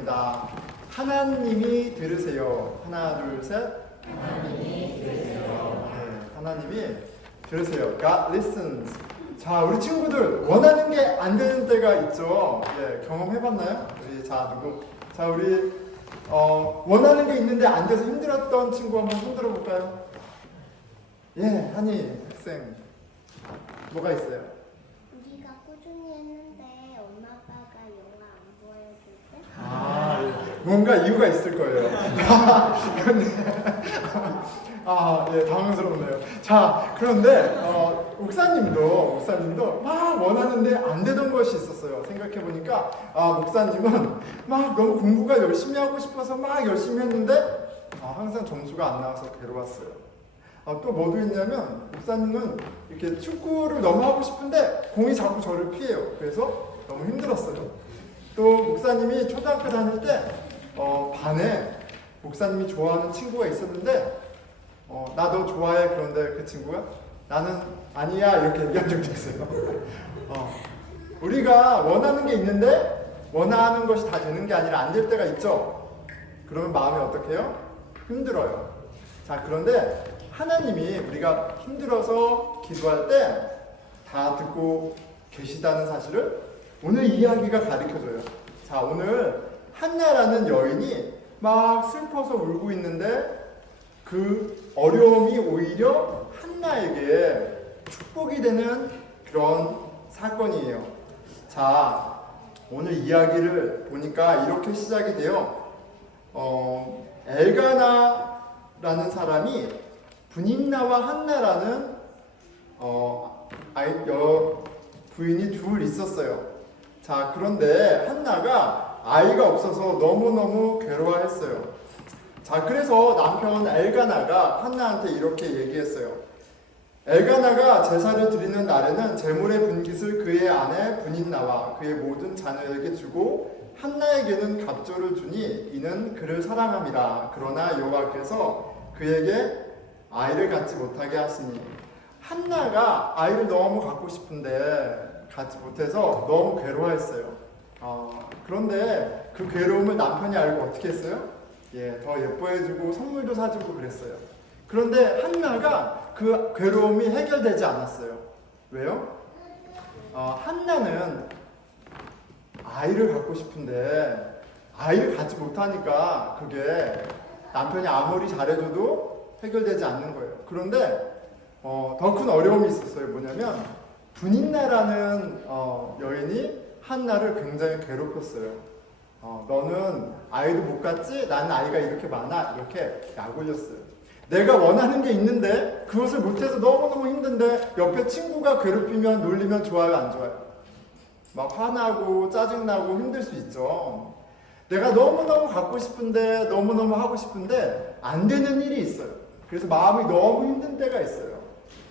기도하겠습니다. 하나님이 들으세요. 하나, 둘, 셋. 하나님이 들으세요. 네, 하나님이 들으세요. God listens. 자, 우리 친구들 원하는 게 안 되는 때가 있죠. 네, 경험해봤나요? 우리 원하는 게 있는데 안 돼서 힘들었던 친구 한번 손들어 볼까요? 예, 한이 학생. 뭐가 있어요? 우리가 꾸준히 했는데 엄마 아빠가 영화 안 보여줄 때? 아, 예. 뭔가 이유가 있을 거예요. 예, 당황스럽네요. 자, 그런데 목사님도 막 원하는데 안 되던 것이 있었어요. 생각해 보니까 목사님은 막 너무 공부가 열심히 하고 싶어서 막 열심히 했는데 항상 점수가 안 나와서 괴로웠어요. 또 뭐도 있냐면 목사님은 이렇게 축구를 너무 하고 싶은데 공이 자꾸 저를 피해요. 그래서 너무 힘들었어요. 또 목사님이 초등학교 다닐 때 반에 목사님이 좋아하는 친구가 있었는데 나 너 좋아해. 그런데 그 친구가 나는 아니야 이렇게 얘기한 적도 있어요. 우리가 원하는 게 있는데 원하는 것이 다 되는 게 아니라 안 될 때가 있죠. 그러면 마음이 어떻게 해요? 힘들어요. 자, 그런데 하나님이 우리가 힘들어서 기도할 때 다 듣고 계시다는 사실을 오늘 이야기가 가르쳐줘요. 자, 오늘 한나라는 여인이 막 슬퍼서 울고 있는데 그 어려움이 오히려 한나에게 축복이 되는 그런 사건이에요. 자, 오늘 이야기를 보니까 이렇게 시작이 돼요. 엘가나라는 사람이 분인나와 한나라는 부인이 둘 있었어요. 자, 그런데 한나가 아이가 없어서 너무너무 괴로워했어요. 자, 그래서 남편 엘가나가 한나한테 이렇게 얘기했어요. 엘가나가 제사를 드리는 날에는 제물의 분깃을 그의 아내 분인나와 그의 모든 자녀에게 주고 한나에게는 갑조를 주니 이는 그를 사랑함이라. 그러나 여호와께서 그에게 아이를 갖지 못하게 하시니. 한나가 아이를 너무 갖고 싶은데 갖지 못해서 너무 괴로워했어요. 그런데 그 괴로움을 남편이 알고 어떻게 했어요? 더 예뻐해주고 선물도 사주고 그랬어요. 그런데 한나가 그 괴로움이 해결되지 않았어요. 왜요? 한나는 아이를 갖고 싶은데 아이를 갖지 못하니까 그게 남편이 아무리 잘해줘도 해결되지 않는 거예요. 그런데 더 큰 어려움이 있었어요. 뭐냐면 분인나라는 여인이 한나를 굉장히 괴롭혔어요. 너는 아이도 못 갖지? 나는 아이가 이렇게 많아? 이렇게 약 올렸어요. 내가 원하는 게 있는데 그것을 못해서 너무너무 힘든데 옆에 친구가 괴롭히면 놀리면 좋아요, 안 좋아요? 막 화나고 짜증나고 힘들 수 있죠. 내가 너무너무 갖고 싶은데 너무너무 하고 싶은데 안 되는 일이 있어요. 그래서 마음이 너무 힘든 때가 있어요.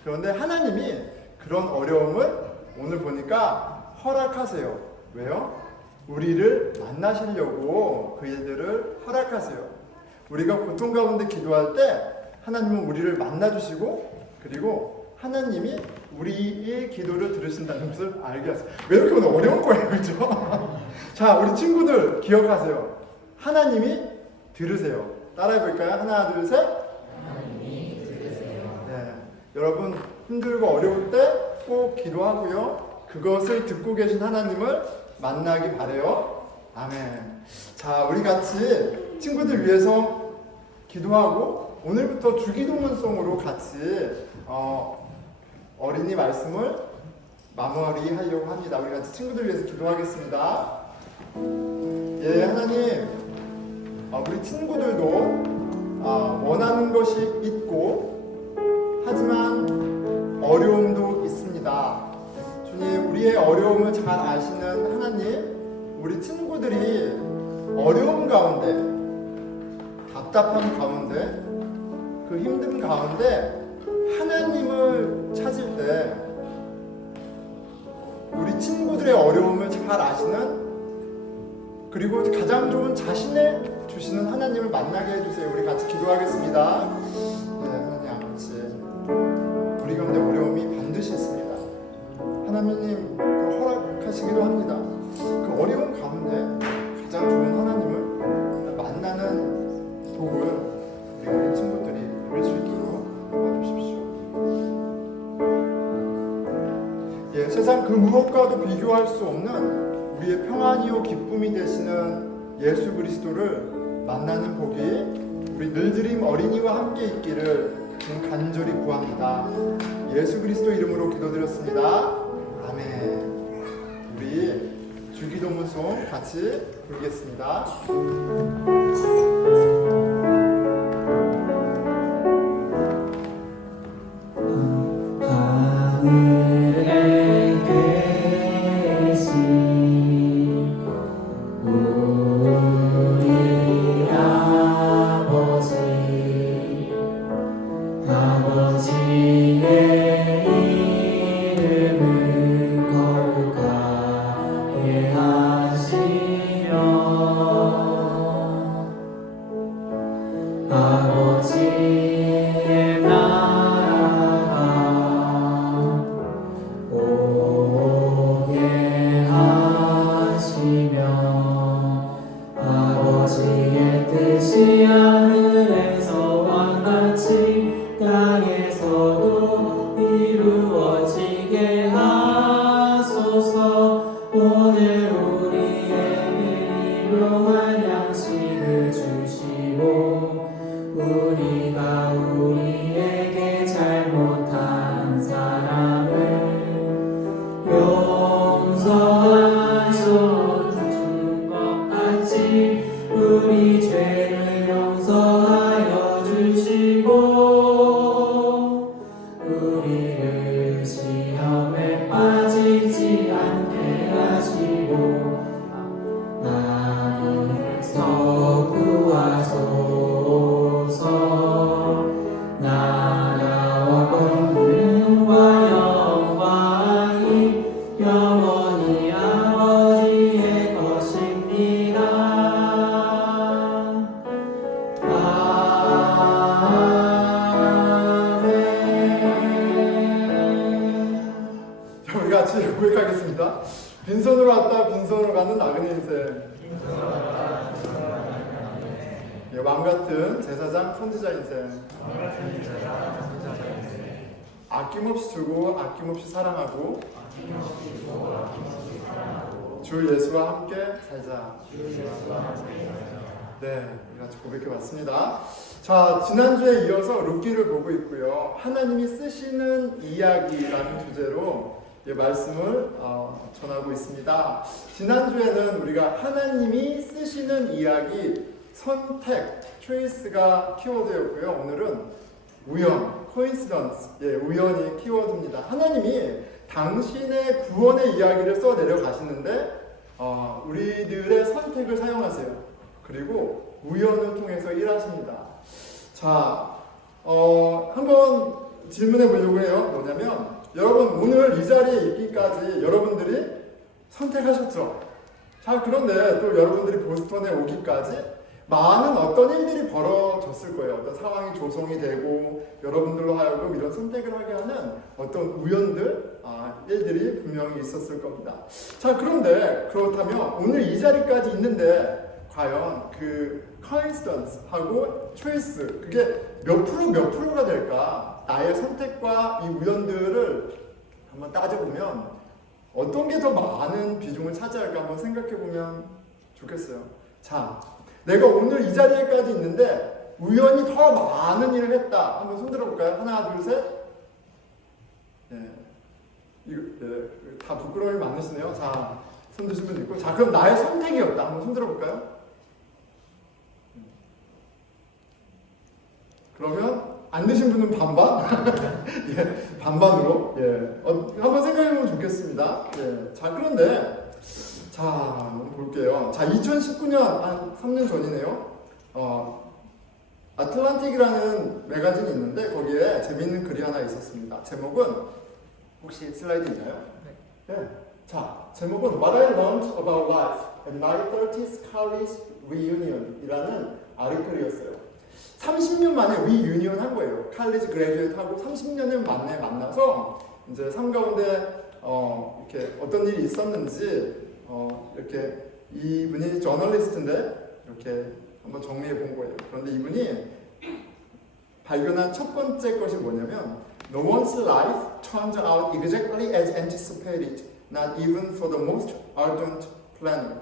그런데 하나님이 그런 어려움을 오늘 보니까 허락하세요. 왜요? 우리를 만나시려고 그 일들을 허락하세요. 우리가 고통 가운데 기도할 때 하나님은 우리를 만나주시고 그리고 하나님이 우리의 기도를 들으신다는 것을 알게 하세요. 왜 이렇게 오늘 어려운 거예요? 그렇죠? 자, 우리 친구들 기억하세요. 하나님이 들으세요. 따라해볼까요? 하나, 둘, 셋. 하나님이 들으세요. 네, 여러분 힘들고 어려울 때 꼭 기도하고요. 그것을 듣고 계신 하나님을 만나기 바래요. 아멘. 자, 우리 같이 친구들 위해서 기도하고 오늘부터 주기도문송으로 같이 어린이 말씀을 마무리하려고 합니다. 우리 같이 친구들 위해서 기도하겠습니다. 예, 하나님, 우리 친구들도 원하는 것이 있고 하지만 어려움도 있습니다. 주님, 우리의 어려움을 잘 아시는 하나님, 우리 친구들이 어려움 가운데, 답답함 가운데, 그 힘든 가운데 하나님을 찾을 때 우리 친구들의 어려움을 잘 아시는 그리고 가장 좋은 자신을 주시는 하나님을 만나게 해주세요. 우리 같이 기도하겠습니다. 네, 하나님 아버지, 우리 가운데 어려움이 반드시 있습니다. 하나님 허락하시기도 합니다. 그 어려움 가운데 가장 좋은 하나님을 비교할 수 없는 우리의 평안이요 기쁨이 되시는 예수 그리스도를 만나는 복이 우리 늘드림 어린이와 함께 있기를 간절히 구합니다. 예수 그리스도 이름으로 기도드렸습니다. 아멘. 우리 주기도문송 같이 부르겠습니다. 고백하겠습니다. 빈손으로 왔다 빈손으로 가는 나그네 인생. 왕같은 제사장 선지자 인생. 아낌없이 주고 아낌없이 사랑하고 주 예수와 함께 살자. 네, 같이 고백해봤습니다. 자, 지난주에 이어서 룻기를 보고 있고요. 하나님이 쓰시는 이야기라는 주제로 말씀을 전하고 있습니다. 지난주에는 우리가 하나님이 쓰시는 이야기, 선택, 초이스가 키워드였고요. 오늘은 우연, 코인시던스, 우연이 키워드입니다. 하나님이 당신의 구원의 이야기를 써내려 가시는데 우리들의 선택을 사용하세요. 그리고 우연을 통해서 일하십니다. 자, 한번 질문해 보려고 해요. 뭐냐면 여러분 오늘 이 자리에 있기까지 여러분들이 선택하셨죠? 자, 그런데 또 여러분들이 보스턴에 오기까지 많은 어떤 일들이 벌어졌을 거예요. 어떤 상황이 조성이 되고 여러분들로 하여금 이런 선택을 하게 하는 어떤 우연들, 일들이 분명히 있었을 겁니다. 자, 그런데 그렇다면 오늘 이 자리까지 있는데 과연 그 coincidence하고 choice, 그게 몇 프로가 될까? 나의 선택과 이 우연들을 한번 따져보면 어떤 게 더 많은 비중을 차지할까 한번 생각해보면 좋겠어요. 자, 내가 오늘 이 자리에까지 있는데 우연히 더 많은 일을 했다. 한번 손 들어볼까요? 하나, 둘, 셋. 다 부끄러움이 많으시네요. 자, 손 드신 분 있고. 자, 그럼 나의 선택이었다. 한번 손 들어볼까요? 그러면 안 드신 분은 반반? 반반으로. 한번 생각해보면 좋겠습니다. 자, 그런데 자, 한번 볼게요. 자, 2019년 한 3년 전이네요. 아틀란틱이라는 매거진이 있는데 거기에 재밌는 글이 하나 있었습니다. 제목은 혹시 슬라이드 있나요? 네. 자, 제목은 What I Learned About Life at My 30th College Reunion 이라는 아티클이었어요. 30년 만에 리유니언 한 거예요. 칼리지 그레이주에이트 하고 30년을 만에 만나서 이제 삶 가운데 이렇게 어떤 일이 있었는지 이렇게 이분이 저널리스트인데 이렇게 한번 정리해 본 거예요. 그런데 이분이 발견한 첫 번째 것이 뭐냐면 No one's life turns out exactly as anticipated not even for the most ardent planner.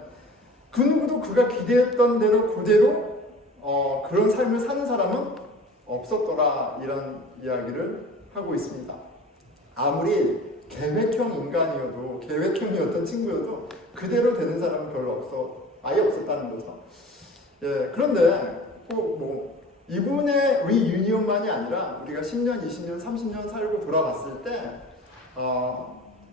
그 누구도 그가 기대했던 대로 그대로 그런 삶을 사는 사람은 없었더라, 이런 이야기를 하고 있습니다. 아무리 계획형 인간이어도, 계획형이었던 친구여도 그대로 되는 사람은 별로 아예 없었다는 거죠. 예, 그런데 꼭 이분의 리유니언만이 아니라 우리가 10년, 20년, 30년 살고 돌아봤을 때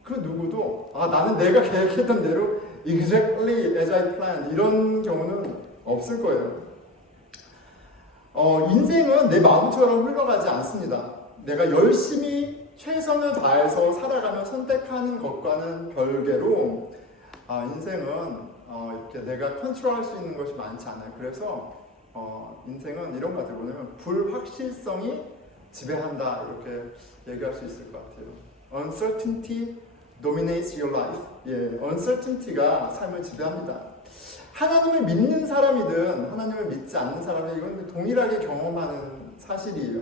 그 누구도 나는 내가 계획했던 대로 exactly as I planned 이런 경우는 없을 거예요. 인생은 내 마음처럼 흘러가지 않습니다. 내가 열심히 최선을 다해서 살아가며 선택하는 것과는 별개로 인생은 이렇게 내가 컨트롤할 수 있는 것이 많지 않아요. 그래서 인생은 이런 것 같아요. 뭐냐면 불확실성이 지배한다, 이렇게 얘기할 수 있을 것 같아요. Uncertainty dominates your life. 예, uncertainty가 삶을 지배합니다. 하나님을 믿는 사람이든 하나님을 믿지 않는 사람이 이건 동일하게 경험하는 사실이에요.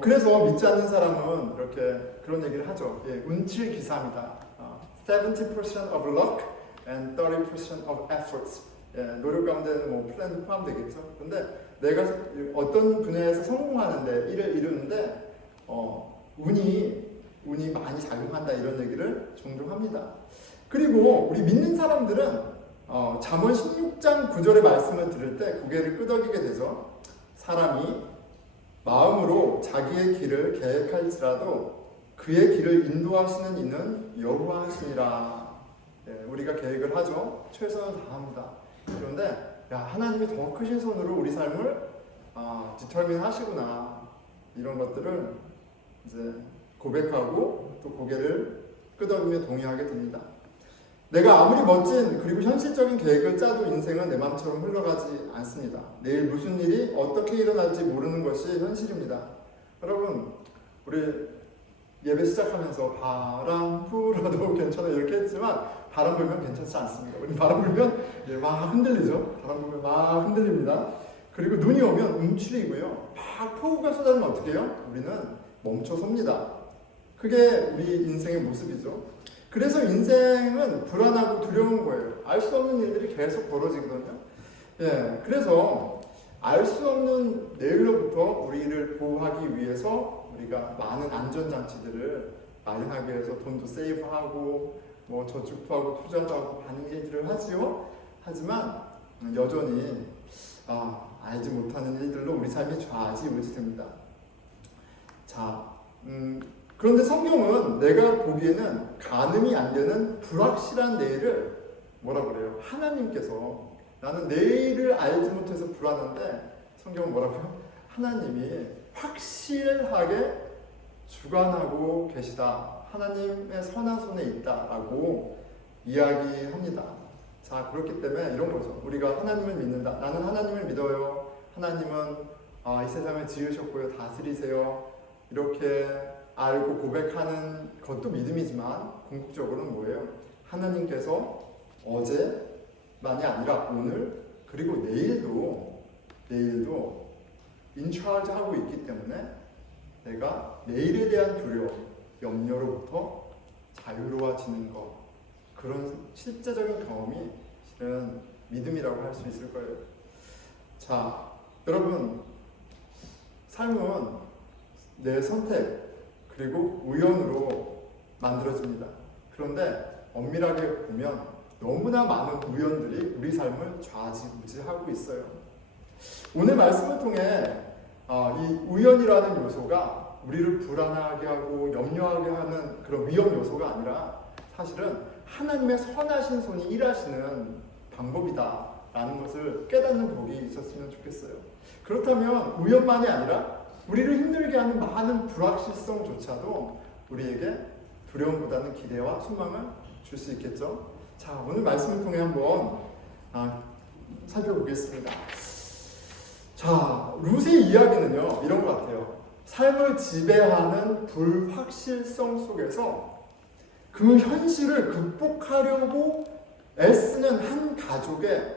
그래서 믿지 않는 사람은 이렇게 그런 얘기를 하죠. 예, 운칠기삼이다. 70% of luck and 30% of efforts. 예, 노력 가운데는 플랜도 포함되겠죠. 근데 내가 어떤 분야에서 성공하는데, 일을 이루는데 운이 많이 작용한다, 이런 얘기를 종종 합니다. 그리고 우리 믿는 사람들은 잠언 16장 9절의 말씀을 들을 때 고개를 끄덕이게 되죠. 사람이 마음으로 자기의 길을 계획할지라도 그의 길을 인도하시는 이는 여호와시니라. 예, 우리가 계획을 하죠. 최선을 다합니다. 그런데 하나님이 더 크신 손으로 우리 삶을 디터민 하시구나, 이런 것들을 이제 고백하고 또 고개를 끄덕이며 동의하게 됩니다. 내가 아무리 멋진 그리고 현실적인 계획을 짜도 인생은 내 마음처럼 흘러가지 않습니다. 내일 무슨 일이 어떻게 일어날지 모르는 것이 현실입니다. 여러분, 우리 예배 시작하면서 바람 불어도 괜찮아 이렇게 했지만 바람 불면 괜찮지 않습니다. 우리 바람 불면 막 흔들리죠. 바람 불면 막 흔들립니다. 그리고 눈이 오면 움츠리고요. 막 폭우가 쏟아지면 어떻게 해요? 우리는 멈춰섭니다. 그게 우리 인생의 모습이죠. 그래서 인생은 불안하고 두려운 거예요. 알 수 없는 일들이 계속 벌어지거든요. 예, 그래서 알 수 없는 내일로부터 우리를 보호하기 위해서 우리가 많은 안전장치들을 마련하기 위해서 돈도 세이브하고 저축도 하고 투자도 하고 많은 일들을 하지요. 하지만 여전히 알지 못하는 일들로 우리 삶이 좌지우지됩니다. 자, 그런데 성경은 내가 보기에는 가늠이 안 되는 불확실한 내일을 뭐라 그래요? 하나님께서, 나는 내일을 알지 못해서 불안한데, 성경은 뭐라고요? 하나님이 확실하게 주관하고 계시다. 하나님의 선한 손에 있다라고 이야기합니다. 자, 그렇기 때문에 이런 거죠. 우리가 하나님을 믿는다. 나는 하나님을 믿어요. 하나님은 이 세상을 지으셨고요. 다스리세요. 이렇게 알고 고백하는 것도 믿음이지만 궁극적으로는 뭐예요? 하나님께서 어제만이 아니라 오늘 그리고 내일도 인차르지 하고 있기 때문에 내가 내일에 대한 두려움, 염려로부터 자유로워지는 것, 그런 실제적인 경험이 실은 믿음이라고 할 수 있을 거예요. 자, 여러분, 삶은 내 선택 그리고 우연으로 만들어집니다. 그런데 엄밀하게 보면 너무나 많은 우연들이 우리 삶을 좌지우지하고 있어요. 오늘 말씀을 통해 이 우연이라는 요소가 우리를 불안하게 하고 염려하게 하는 그런 위험 요소가 아니라 사실은 하나님의 선하신 손이 일하시는 방법이다라는 것을 깨닫는 복이 있었으면 좋겠어요. 그렇다면 우연만이 아니라 우리를 힘들게 하는 많은 불확실성조차도 우리에게 두려움보다는 기대와 소망을 줄 수 있겠죠. 자, 오늘 말씀을 통해 한번 살펴보겠습니다. 자, 룻의 이야기는요, 이런 것 같아요. 삶을 지배하는 불확실성 속에서 그 현실을 극복하려고 애쓰는 한 가족의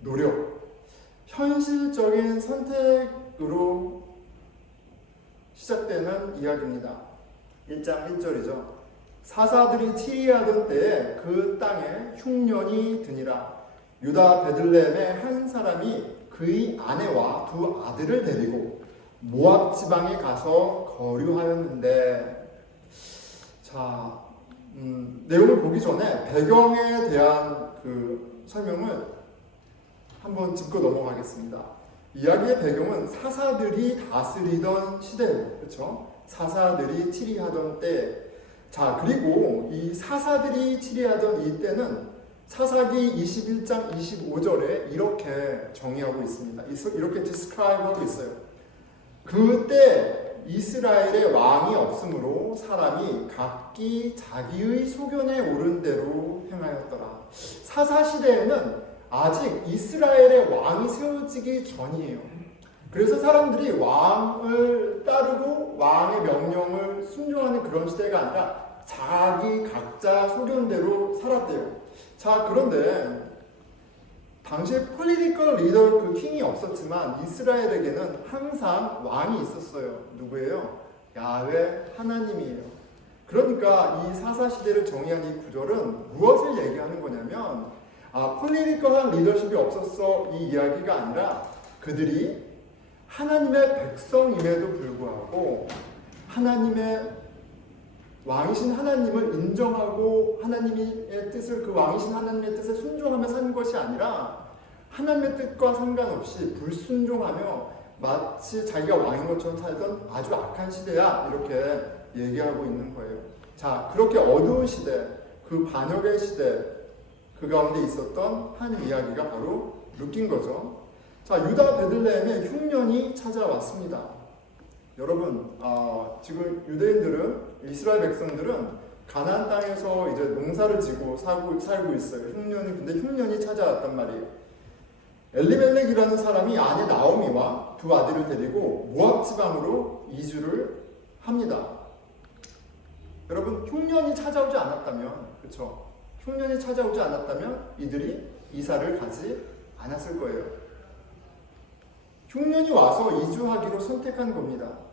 노력, 현실적인 선택으로 시작되는 이야기입니다. 1장 1절이죠. 사사들이 치리하던 때에 그 땅에 흉년이 드니라. 유다 베들레헴의 한 사람이 그의 아내와 두 아들을 데리고 모압 지방에 가서 거류하였는데, 자, 내용을 보기 전에 배경에 대한 그 설명을 한번 짚고 넘어가겠습니다. 이야기의 배경은 사사들이 다스리던 시대예요. 그렇죠? 사사들이 치리하던 때. 자, 그리고 이 사사들이 치리하던 이 때는 사사기 21장 25절에 이렇게 정의하고 있습니다. 이렇게 디스크라이브하고 있어요. 그때 이스라엘의 왕이 없으므로 사람이 각기 자기의 소견에 오른 대로 행하였더라. 사사 시대에는 아직 이스라엘의 왕이 세워지기 전이에요. 그래서 사람들이 왕을 따르고 왕의 명령을 순종하는 그런 시대가 아니라 자기 각자 소견대로 살았대요. 자, 그런데 당시에 폴리티컬 리더 그 킹이 없었지만 이스라엘에게는 항상 왕이 있었어요. 누구예요? 야훼 하나님이에요. 그러니까 이 사사 시대를 정의한 이 구절은 무엇을 얘기하는 거냐면, 폴리티컬한 리더십이 없었어 이 이야기가 아니라 그들이 하나님의 백성임에도 불구하고 하나님의 왕이신 하나님을 인정하고 하나님의 뜻을, 그 왕이신 하나님의 뜻에 순종하며 산 것이 아니라 하나님의 뜻과 상관없이 불순종하며 마치 자기가 왕인 것처럼 살던 아주 악한 시대야, 이렇게 얘기하고 있는 거예요. 자, 그렇게 어두운 시대, 그 반역의 시대, 그 가운데 있었던 한 이야기가 바로 룻기인 거죠. 자, 유다 베들레헴에 흉년이 찾아왔습니다. 여러분, 지금 유대인들은, 이스라엘 백성들은 가나안 땅에서 이제 농사를 지고 살고 있어요. 근데 흉년이 찾아왔단 말이에요. 엘리멜렉이라는 사람이 아내 나오미와 두 아들을 데리고 모압 지방으로 이주를 합니다. 여러분, 흉년이 찾아오지 않았다면, 그렇죠? 흉년이 찾아오지 않았다면 이들이 이사를 가지 않았을 거예요. 흉년이 와서 이주하기로 선택한 겁니다.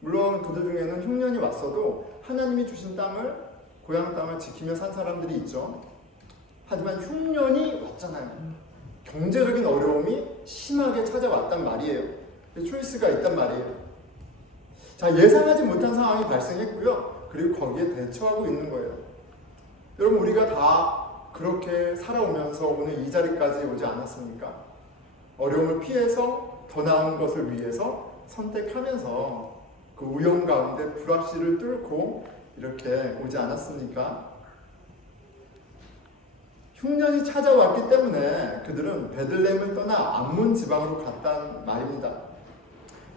물론 그들 중에는 흉년이 왔어도 하나님이 주신 땅을, 고향 땅을 지키며 산 사람들이 있죠. 하지만 흉년이 왔잖아요. 경제적인 어려움이 심하게 찾아왔단 말이에요. 초이스가 있단 말이에요. 자, 예상하지 못한 상황이 발생했고요. 그리고 거기에 대처하고 있는 거예요. 여러분, 우리가 다 그렇게 살아오면서 오늘 이 자리까지 오지 않았습니까? 어려움을 피해서 더 나은 것을 위해서 선택하면서 그 우연 가운데 불확실을 뚫고 이렇게 오지 않았습니까? 흉년이 찾아왔기 때문에 그들은 베들레헴을 떠나 암몬 지방으로 갔단 말입니다.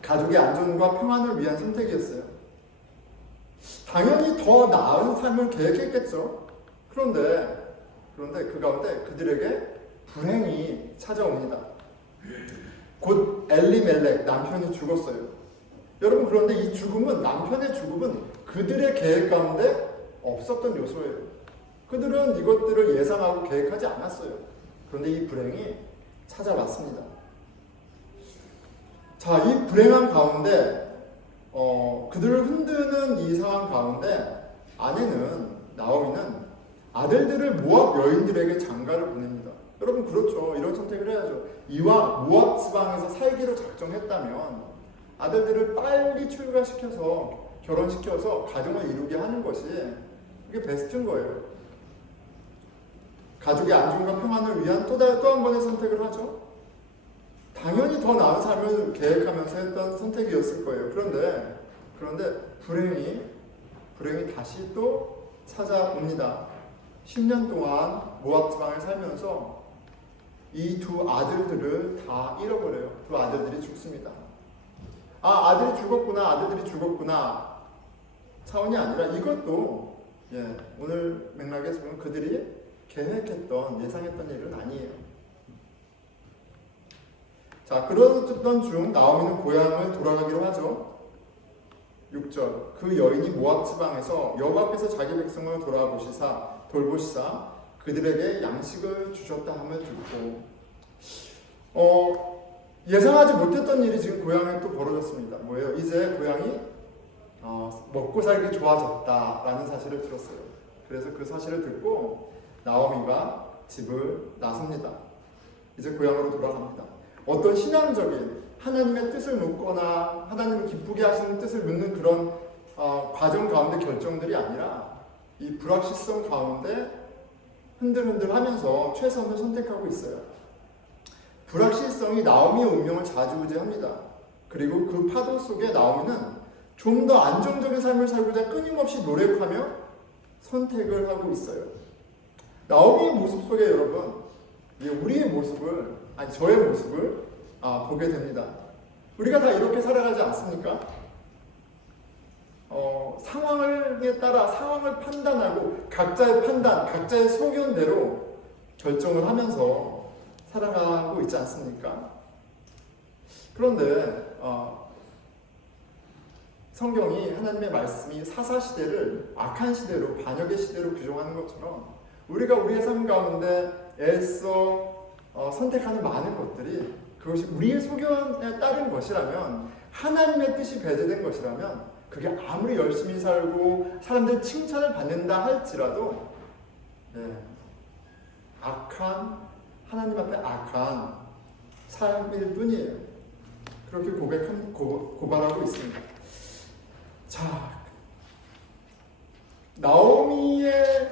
가족의 안전과 평안을 위한 선택이었어요. 당연히 더 나은 삶을 계획했겠죠. 그런데 그 가운데 그들에게 불행이 찾아옵니다. 곧 엘리멜렉, 남편이 죽었어요. 여러분, 그런데 이 죽음은, 남편의 죽음은 그들의 계획 가운데 없었던 요소예요. 그들은 이것들을 예상하고 계획하지 않았어요. 그런데 이 불행이 찾아왔습니다. 자, 이 불행한 가운데 그들을 흔드는 이 상황 가운데 아내는, 나오미는 아들들을 모압 여인들에게 장가를 보냅니다. 여러분, 그렇죠. 이런 선택을 해야죠. 이왕 모압 지방에서 살기로 작정했다면 아들들을 빨리 출가시켜서 결혼시켜서 가정을 이루게 하는 것이 이게 베스트인 거예요. 가족의 안전과 평안을 위한 또 한 번의 선택을 하죠. 당연히 더 나은 삶을 계획하면서 했던 선택이었을 거예요. 그런데 불행이 다시 또 찾아옵니다. 10년 동안 모압 지방을 살면서 이 두 아들들을 다 잃어버려요. 두 아들들이 죽습니다. 아들들이 죽었구나 차원이 아니라 이것도 오늘 맥락에서 보면 그들이 계획했던, 예상했던 일은 아니에요. 자, 그러던 중 나오미는 고향을 돌아가기로 하죠. 6절, 그 여인이 모압 지방에서 여호와께서 자기 백성을 돌보시사 그들에게 양식을 주셨다 함을 듣고, 예상하지 못했던 일이 지금 고향에 또 벌어졌습니다. 뭐예요? 이제 고향이 먹고 살기 좋아졌다라는 사실을 들었어요. 그래서 그 사실을 듣고 나오미가 집을 나섭니다. 이제 고향으로 돌아갑니다. 어떤 신앙적인 하나님의 뜻을 묻거나 하나님을 기쁘게 하시는 뜻을 묻는 그런 과정 가운데 결정들이 아니라 이 불확실성 가운데 흔들흔들하면서 최선을 선택하고 있어요. 불확실성이 나오미의 운명을 좌지우지합니다. 그리고 그 파도 속에 나오미는 좀 더 안정적인 삶을 살고자 끊임없이 노력하며 선택을 하고 있어요. 나오미의 모습 속에 여러분, 우리의 모습을, 저의 모습을 보게 됩니다. 우리가 다 이렇게 살아가지 않습니까? 상황에 따라 상황을 판단하고 각자의 판단, 각자의 소견대로 결정을 하면서 살아가고 있지 않습니까? 그런데 성경이 하나님의 말씀이 사사시대를 악한 시대로 반역의 시대로 규정하는 것처럼 우리가 우리의 삶 가운데 애써 선택하는 많은 것들이 그것이 우리의 소견에 따른 것이라면 하나님의 뜻이 배제된 것이라면 그게 아무리 열심히 살고 사람들 칭찬을 받는다 할지라도 하나님 앞에 악한 삶일 뿐이에요. 그렇게 고발하고 있습니다. 자, 나오미의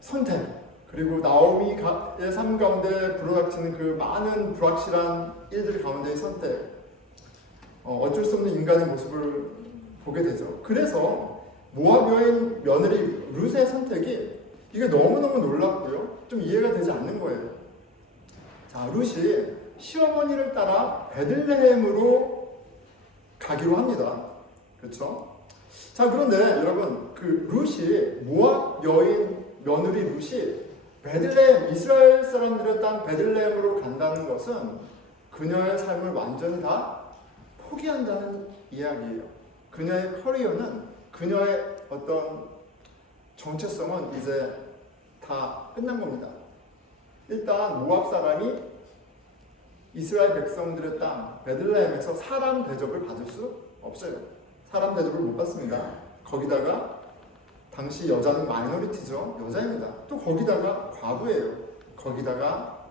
선택, 그리고 나오미의 삶 가운데 불어닥치는 그 많은 불확실한 일들 가운데의 선택, 어쩔 수 없는 인간의 모습을 보게 되죠. 그래서 모압 여인 며느리 룻의 선택이 이게 너무너무 놀랍고요. 좀 이해가 되지 않는 거예요. 자, 룻이 시어머니를 따라 베들레헴으로 가기로 합니다. 그렇죠? 자, 그런데 여러분, 그 룻이 모압 여인 며느리 룻이 베들레헴, 이스라엘 사람들의 땅 베들레헴으로 간다는 것은 그녀의 삶을 완전히 다 포기한다는 이야기예요. 그녀의 커리어는, 그녀의 어떤 정체성은 이제 다 끝난 겁니다. 일단 모압 사람이 이스라엘 백성들의 땅 베들레헴에서 사람 대접을 받을 수 없어요. 사람 대접을 못 받습니다. 거기다가 당시 여자는 마이너리티죠. 여자입니다. 또 거기다가 과부예요. 거기다가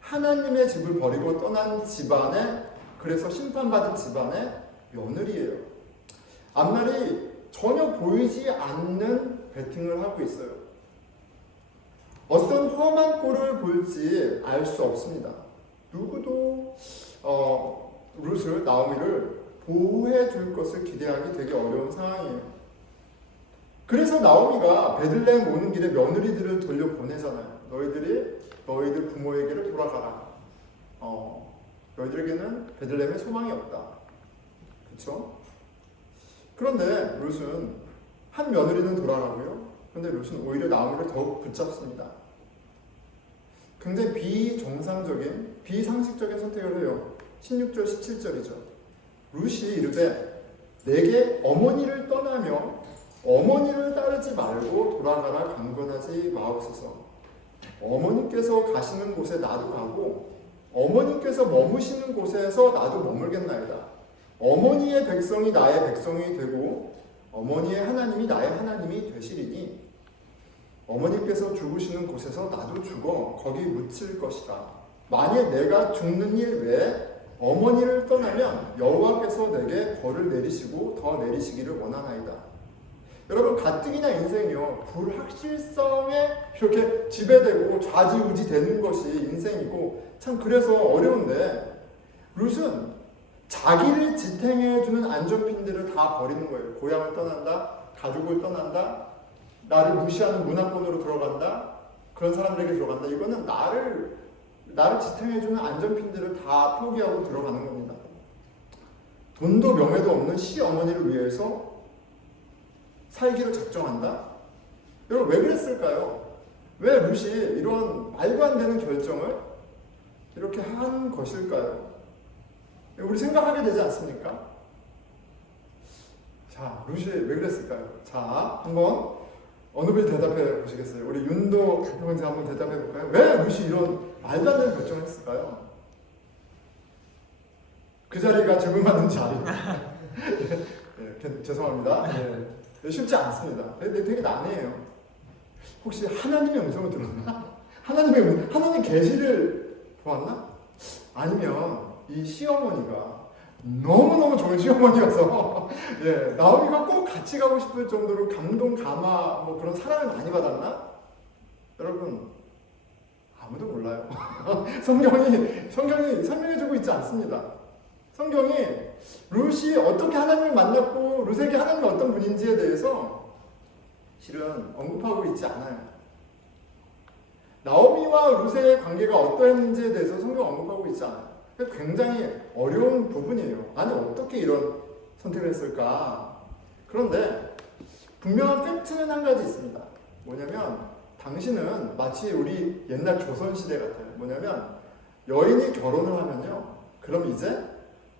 하나님의 집을 버리고 떠난 집안에, 그래서 심판받은 집안의 며느리예요. 앞날이 전혀 보이지 않는 배팅을 하고 있어요. 어떤 험한 꼴을 볼지 알 수 없습니다. 누구도 룻을, 나오미를 보호해 줄 것을 기대하기 되게 어려운 상황이에요. 그래서 나오미가 베들레헴 오는 길에 며느리들을 돌려보내잖아요. 너희들 부모에게로 돌아가라. 너희들에게는 베들레헴에 소망이 없다. 그렇죠? 그런데 룻은 한 며느리는 돌아가고요. 그런데 룻은 오히려 나오미를 더욱 붙잡습니다. 굉장히 비정상적인, 비상식적인 선택을 해요. 16절, 17절이죠. 룻이 이르되 내게 어머니를 떠나며 어머니를 따르지 말고 돌아가라 강권하지 마옵소서. 어머니께서 가시는 곳에 나도 가고 어머니께서 머무시는 곳에서 나도 머물겠나이다. 어머니의 백성이 나의 백성이 되고 어머니의 하나님이 나의 하나님이 되시리니 어머니께서 죽으시는 곳에서 나도 죽어 거기 묻힐 것이다. 만일 내가 죽는 일 외에 어머니를 떠나면 여호와께서 내게 벌을 내리시고 더 내리시기를 원하나이다. 여러분, 가뜩이나 인생이요, 불확실성에 이렇게 지배되고 좌지우지 되는 것이 인생이고 참 그래서 어려운데 룻은 자기를 지탱해주는 안전핀들을 다 버리는 거예요. 고향을 떠난다, 가족을 떠난다, 나를 무시하는 문화권으로 들어간다, 그런 사람들에게 들어간다. 이거는 나를 지탱해주는 안전핀들을 다 포기하고 들어가는 겁니다. 돈도 명예도 없는 시어머니를 위해서 살기로 작정한다? 여러분, 왜 그랬을까요? 왜 룻이 이런 말도 안 되는 결정을 이렇게 한 것일까요? 우리 생각하게 되지 않습니까? 자, 룻이 왜 그랬을까요? 자, 한번 어느 분이 대답해 보시겠어요? 우리 윤도 형제 한번 대답해 볼까요? 왜 룻이 이런 말도 안 되는 결정을 했을까요? 그 자리가 질문받는 자리. 죄송합니다. 쉽지 않습니다. 근데 되게 난해해요. 혹시 하나님의 음성을 들었나? 하나님 계시를 보았나? 아니면 이 시어머니가 너무너무 좋은 시어머니여서 나오미가 꼭 같이 가고 싶을 정도로 감동, 감화, 뭐 그런 사랑을 많이 받았나? 여러분, 아무도 몰라요. 성경이 설명해주고 있지 않습니다. 성경이 룻이 어떻게 하나님을 만났고 룻에게 하나님이 어떤 분인지에 대해서 실은 언급하고 있지 않아요. 나오미와 룻의 관계가 어떠했는지에 대해서 성경 언급하고 있지 않아요. 굉장히 어려운 부분이에요. 아니 어떻게 이런 선택을 했을까? 그런데 분명한 팩트는 한 가지 있습니다. 뭐냐면 당신은 마치 우리 옛날 조선시대 같아요. 뭐냐면 여인이 결혼을 하면요. 그럼 이제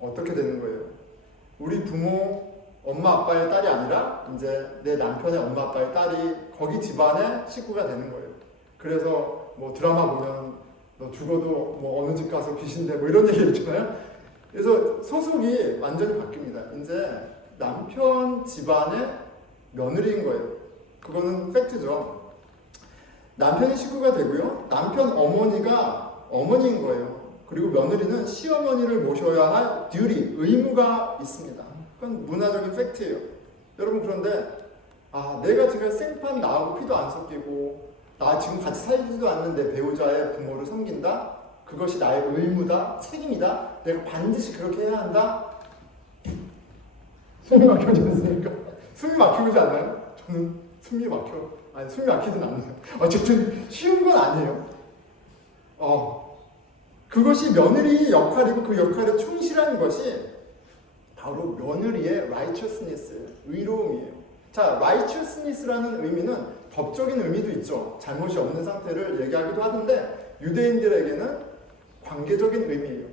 어떻게 되는 거예요? 우리 부모, 엄마 아빠의 딸이 아니라 이제 내 남편의 엄마 아빠의 딸이 거기 집안의 식구가 되는 거예요. 그래서 뭐 드라마 보면 너 죽어도 뭐 어느 집 가서 귀신돼 뭐 이런 얘기 있잖아요. 그래서 소속이 완전히 바뀝니다. 이제 남편 집안의 며느리인 거예요. 그거는 팩트죠. 남편이 식구가 되고요. 남편 어머니가 어머니인 거예요. 그리고 며느리는 시어머니를 모셔야 할 듀티, 의무가 있습니다. 그건 문화적인 팩트예요. 여러분 그런데 내가 지금 생판 나하고 피도 안 섞이고 나 지금 같이 살지도 않는 내 배우자의 부모를 섬긴다? 그것이 나의 의무다? 책임이다? 내가 반드시 그렇게 해야 한다? 숨이 막혀지 않습니까? 숨이 막히지 않나요? 저는 숨이 막히진 않나요? 어쨌든 쉬운 건 아니에요. 그것이 며느리의 역할이고 그 역할에 충실한 것이 바로 며느리의 righteousness예요. 의로움이에요. 자, righteousness라는 의미는 법적인 의미도 있죠. 잘못이 없는 상태를 얘기하기도 하던데 유대인들에게는 관계적인 의미예요.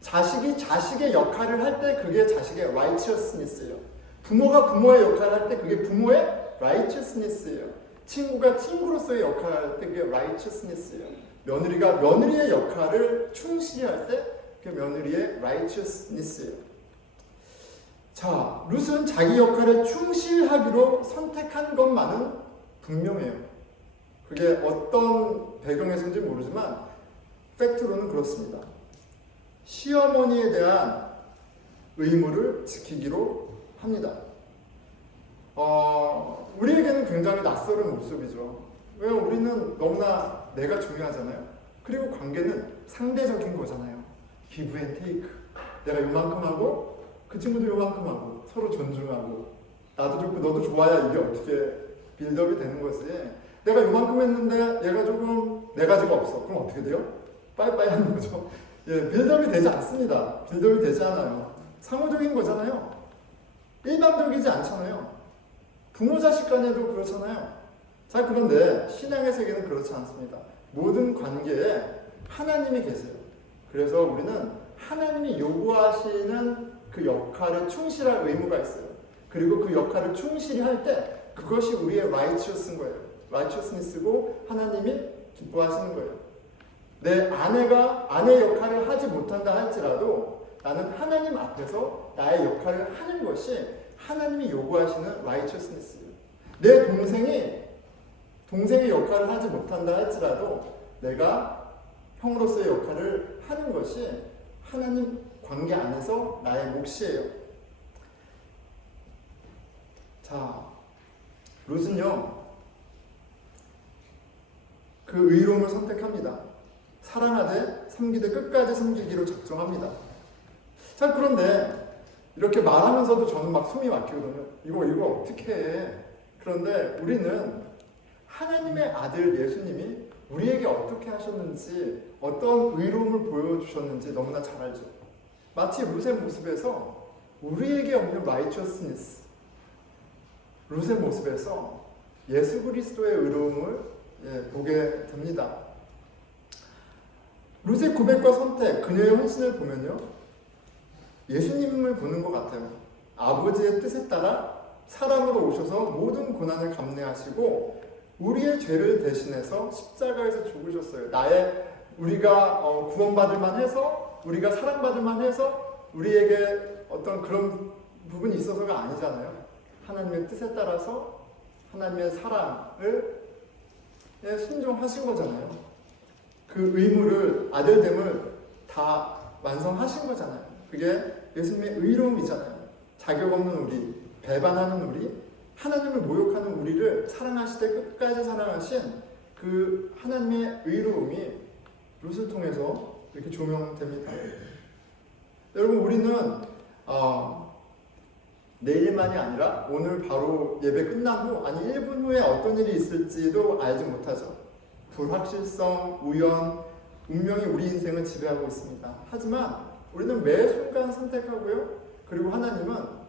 자식이 자식의 역할을 할 때 그게 자식의 righteousness예요. 부모가 부모의 역할을 할 때 그게 부모의 righteousness예요. 친구가 친구로서의 역할을 할 때 그게 righteousness예요. 며느리가 며느리의 역할을 충실히 할 때 그게 며느리의 righteousness예요. 자, 룻은 자기 역할에 충실하기로 선택한 것만은 분명해요. 그게 어떤 배경에서인지 모르지만 팩트로는 그렇습니다. 시어머니에 대한 의무를 지키기로 합니다. 우리에게는 굉장히 낯설은 모습이죠. 왜요? 우리는 너무나 내가 중요하잖아요. 그리고 관계는 상대적인 거잖아요. give and take. 내가 요만큼 하고 그 친구도 요만큼 하고 서로 존중하고 나도 좋고 너도 좋아야 이게 어떻게 빌드업이 되는 거지. 내가 요만큼 했는데 얘가 조금 내 가지가 없어. 그럼 어떻게 돼요? 빠이빠이 하는 거죠. 빌드업이 되지 않습니다. 빌드업이 되지 않아요. 상호적인 거잖아요. 일방적이지 않잖아요. 부모 자식 간에도 그렇잖아요. 자, 그런데 신앙의 세계는 그렇지 않습니다. 모든 관계에 하나님이 계세요. 그래서 우리는 하나님이 요구하시는 그 역할에 충실할 의무가 있어요. 그리고 그 역할을 충실히 할 때 그것이 우리의 righteous인 거예요. righteousness고 하나님이 기뻐하시는 거예요. 내 아내가 아내 역할을 하지 못한다 할지라도 나는 하나님 앞에서 나의 역할을 하는 것이 하나님이 요구하시는 righteousness예요. 내 동생의 역할을 하지 못한다 할지라도 내가 형으로서의 역할을 하는 것이 하나님 관계 안에서 나의 몫이에요. 자, 룻은요, 그 의로움을 선택합니다. 사랑하되 섬기되 끝까지 섬기기로 작정합니다. 자, 그런데 이렇게 말하면서도 저는 막 숨이 막히거든요. 이거 어떻게 해? 그런데 우리는 하나님의 아들 예수님이 우리에게 어떻게 하셨는지, 어떤 의로움을 보여주셨는지 너무나 잘 알죠. 마치 룻의 모습에서 우리에게 없는 righteousness, 룻의 모습에서 예수 그리스도의 의로움을 보게 됩니다. 룻의 고백과 선택, 그녀의 헌신을 보면요, 예수님을 보는 것 같아요. 아버지의 뜻에 따라 사람으로 오셔서 모든 고난을 감내하시고 우리의 죄를 대신해서 십자가에서 죽으셨어요. 우리가 구원받을 만해서, 우리가 사랑받을 만해서, 우리에게 어떤 그런 부분이 있어서가 아니잖아요. 하나님의 뜻에 따라서 하나님의 사랑을 순종하신 거잖아요. 그 의무를, 아들됨을 다 완성하신 거잖아요. 그게 예수님의 의로움이잖아요. 자격 없는 우리, 배반하는 우리, 하나님을 모욕하는 우리를 사랑하시되 끝까지 사랑하신 그 하나님의 의로움이 룻을 통해서 이렇게 조명됩니다. 여러분, 우리는 내일만이 아니라 오늘 바로 예배 끝난 후, 아니 1분 후에 어떤 일이 있을지도 알지 못하죠. 불확실성, 우연, 운명이 우리 인생을 지배하고 있습니다. 하지만 우리는 매 순간 선택하고요. 그리고 하나님은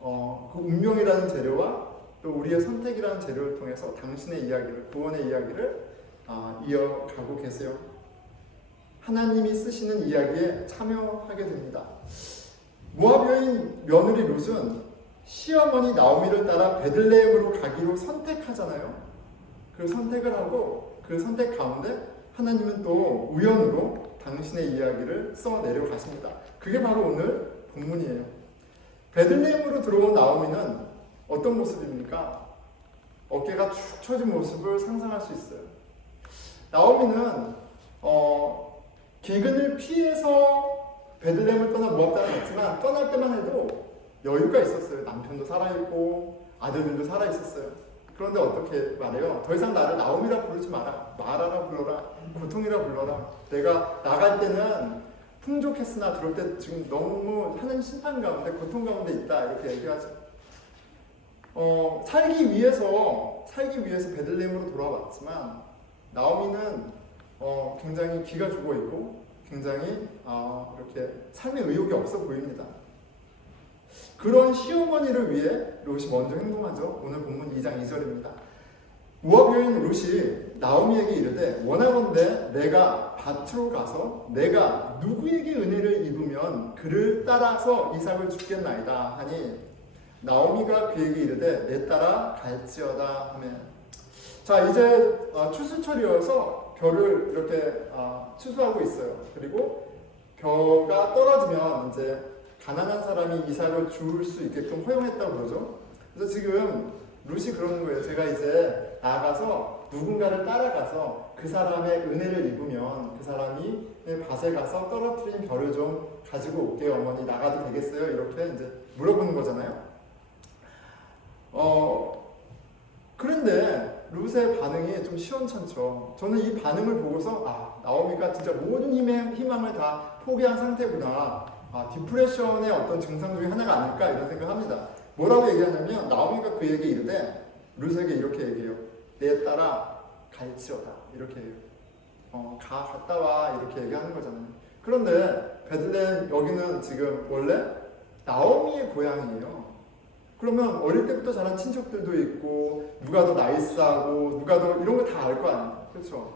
그 운명이라는 재료와 또 우리의 선택이라는 재료를 통해서 당신의 이야기를, 구원의 이야기를 이어가고 계세요. 하나님이 쓰시는 이야기에 참여하게 됩니다. 모압 여인 며느리 룻은 시어머니 나오미를 따라 베들레헴으로 가기로 선택하잖아요. 그 선택을 하고 그 선택 가운데 하나님은 또 우연으로 당신의 이야기를 써 내려가십니다. 그게 바로 오늘 본문이에요. 베들레헴으로 들어온 나오미는 어떤 모습입니까? 어깨가 축 처진 모습을 상상할 수 있어요. 나오미는 기근을 피해서 베들레헴을 떠나 모압 땅을 갔지만 떠날 때만 해도 여유가 있었어요. 남편도 살아있고 아들들도 살아있었어요. 그런데 어떻게 말해요? 더 이상 나를 나오미라 부르지 마라. 마라라 불러라. 고통이라 불러라. 내가 나갈 때는 풍족했으나 들어올 때 지금 너무 하는 심판 가운데, 고통 가운데 있다. 이렇게 얘기하죠. 살기 위해서 베들레헴으로 돌아왔지만 나오미는 굉장히 기가 죽어 있고 굉장히 이렇게 삶의 의욕이 없어 보입니다. 그런 시어머니를 위해 룻이 먼저 행동하죠. 오늘 본문 2장 2절입니다. 모압 여인 룻이 나오미에게 이르되 원하건대 내가 밭으로 가서 내가 누구에게 은혜를 입으면 그를 따라서 이삭을 주겠나이다 하니 나오미가 그에게 이르되 내 따라 갈지어다 하며. 자, 이제 추수철이어서 벼를 이렇게 추수하고 있어요. 그리고 벼가 떨어지면 이제 가난한 사람이 이삭을 줄 수 있게끔 허용했다고 그러죠. 그래서 지금 룻이 그러는 거예요. 제가 이제 나가서 누군가를 따라가서 그 사람의 은혜를 입으면 그 사람이 밭에 가서 떨어뜨린 벼를 좀 가지고 올게요. 어머니 나가도 되겠어요? 이렇게 이제 물어보는 거잖아요. 그런데 룻의 반응이 좀 시원찮죠. 저는 이 반응을 보고서 나오미가 진짜 모든 희망을 다 포기한 상태구나. 디프레션의 어떤 증상 중에 하나가 아닐까 이런 생각합니다. 뭐라고 얘기하냐면 나오미가 그에게 이르되 룻에게 이렇게 얘기해요. 내 따라 갈지어다. 이렇게 해요. 갔다 와 이렇게 얘기하는 거잖아요. 그런데 베들레헴 여기는 지금 원래 나오미의 고향이에요. 그러면 어릴 때부터 자란 친척들도 있고 누가 더 나이스하고 누가 더 이런 거 다 알 거 아니에요. 그렇죠?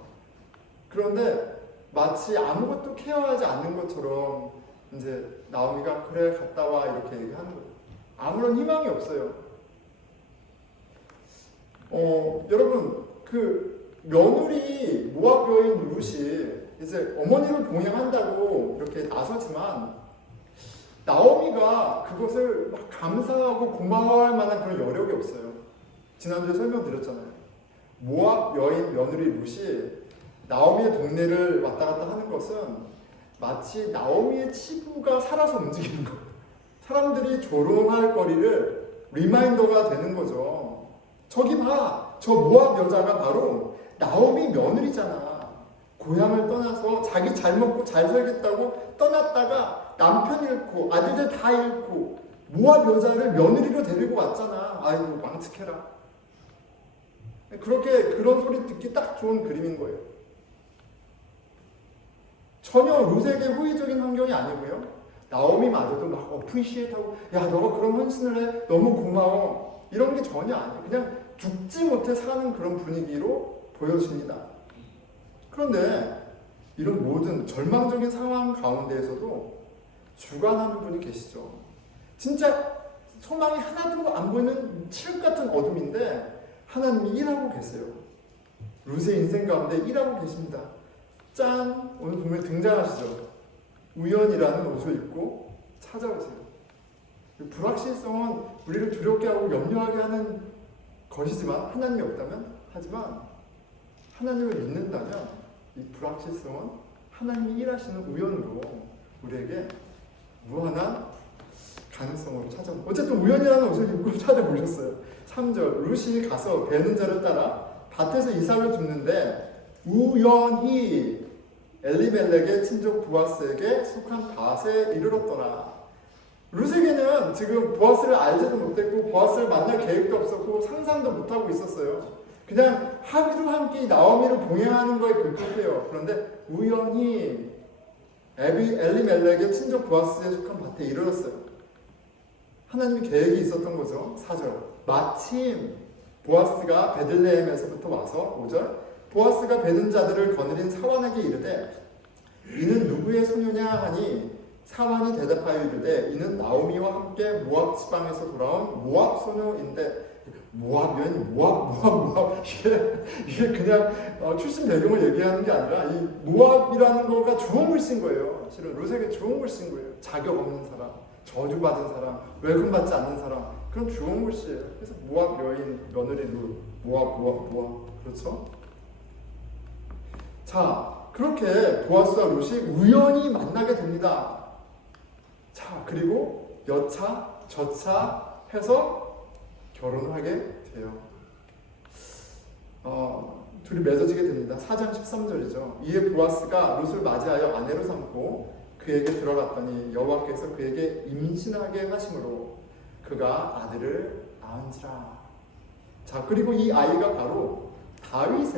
그런데 마치 아무것도 케어하지 않는 것처럼 이제 나오미가 그래 갔다 와 이렇게 얘기하는 거예요. 아무런 희망이 없어요. 여러분 그 며느리 모압 여인 룻이 이제 어머니를 봉양한다고 이렇게 나서지만 나오미가 그것을 막 감사하고 고마워할 만한 그런 여력이 없어요. 지난주에 설명드렸잖아요. 모압 여인 며느리 룻이 나오미의 동네를 왔다 갔다 하는 것은 마치 나오미의 치부가 살아서 움직이는 거예요. 사람들이 조롱할 거리를 리마인더가 되는 거죠. 저기 봐! 저 모압 여자가 바로 나오미 며느리잖아. 고향을 떠나서 자기 잘 먹고 잘 살겠다고 떠났다가 남편 잃고 아들들 다 잃고 모압 여자를 며느리로 데리고 왔잖아. 아이고 망측해라. 그런 소리 듣기 딱 좋은 그림인 거예요. 전혀 룻에게 호의적인 환경이 아니고요. 나오미마저도 막 어프리시에이트하고 야 너가 그런 헌신을 해 너무 고마워 이런 게 전혀 아니에요. 그냥 죽지 못해 사는 그런 분위기로 보여집니다. 그런데 이런 모든 절망적인 상황 가운데에서도 주관하는 분이 계시죠. 진짜 소망이 하나도 안 보이는 칠흑 같은 어둠인데 하나님이 일하고 계세요. 룻의 인생 가운데 일하고 계십니다. 짠! 오늘 보면 등장하시죠. 우연이라는 옷을 입고 찾아오세요. 불확실성은 우리를 두렵게 하고 염려하게 하는 것이지만 하나님이 없다면 하지만 하나님을 믿는다면 이 불확실성은 하나님이 일하시는 우연으로 우리에게 무한한 가능성으로 찾아옵니다. 어쨌든 우연이라는 옷을 입고 찾아보셨어요. 3절 룻이 가서 베는 자를 따라 밭에서 이삭을 줍는데 우연히 엘리멜렉의 친족 보아스에게 속한 밭에 이르렀더라. 룻에게는 지금 보아스를 알지도 못했고 보아스를 만날 계획도 없었고 상상도 못하고 있었어요. 그냥 하루 한 끼 나오미를 봉양하는 거에 급급해요. 그런데 우연히 엘리멜렉의 친족 보아스에 속한 밭에 이르렀어요. 하나님이 계획이 있었던 거죠. 4절 마침 보아스가 베들레헴에서부터 와서 5절 보아스가 베는 자들을 거느린 사환에게 이르되 이는 누구의 소녀냐 하니 사환이 대답하여 이르되 이는 나오미와 함께 모압 지방에서 돌아온 모압 소녀인데 모압이면 모압 이게 그냥 출신 배경을 얘기하는 게 아니라 이 모압이라는 거가 좋은 글씨인 거예요. 실은 룻에게 좋은 글씨인 거예요. 자격 없는 사람, 저주받은 사람, welcome 받지 않는 사람 그런 좋은 글씨예요. 그래서 모압 여인 며느리 룻 모압 그렇죠? 자 그렇게 보아스와 룻이 우연히 만나게 됩니다. 자 그리고 여차 저차 해서 결혼을 하게 돼요. 둘이 맺어지게 됩니다. 4장 13절이죠. 이에 보아스가 룻을 맞이하여 아내로 삼고 그에게 들어갔더니 여호와께서 그에게 임신하게 하심으로 그가 아들을 낳은지라. 자 그리고 이 아이가 바로 다윗